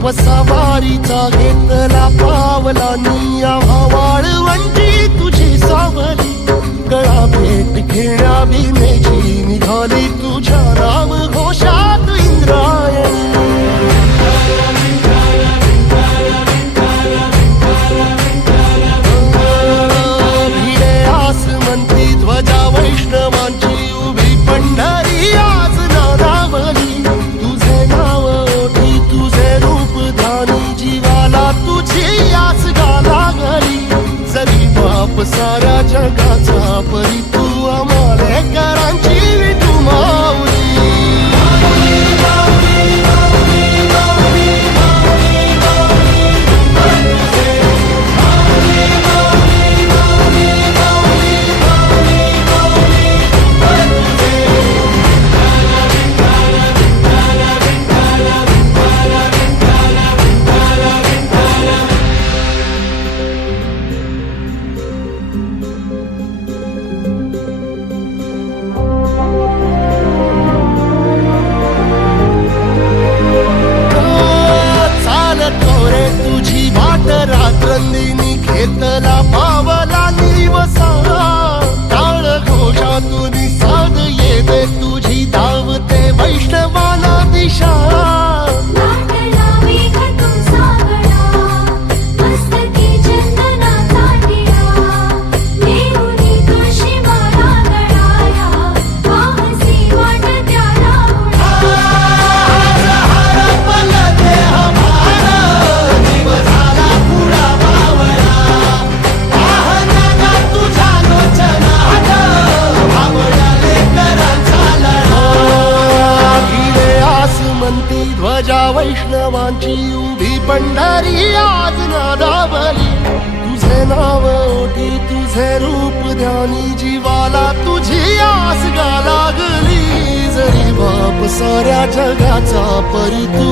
रूप सवारीचा घेतला पावला निया वाळवंटी तुझी सावली गळा भेट घेण्या भीमेची निघाली तुझ्या नाम घोषात इंद्रायणी भिडे आसमंती ध्वजा वैष्णवांची उभी पंढरी आज नादावली तुझे नाव ओठी तुझे रूप ध्यानी जीवाला तुझी आस गाला गली जरी बाप साऱ्या जगाचा परी तू आमालेकरांची विठू माऊली रात्रंदिनी घेतला पावला निवसा टाळ घोषातून साध येते तुझी धावते वैष्णवाला दिशा ध्वजा वैष्णवांची उभी पंढरी आज नादावली तुझे नाव ओठी तुझे रूप ध्यानी जीवाला तुझी आस गा लागली जरी बाप साऱ्या जगाचा परी तू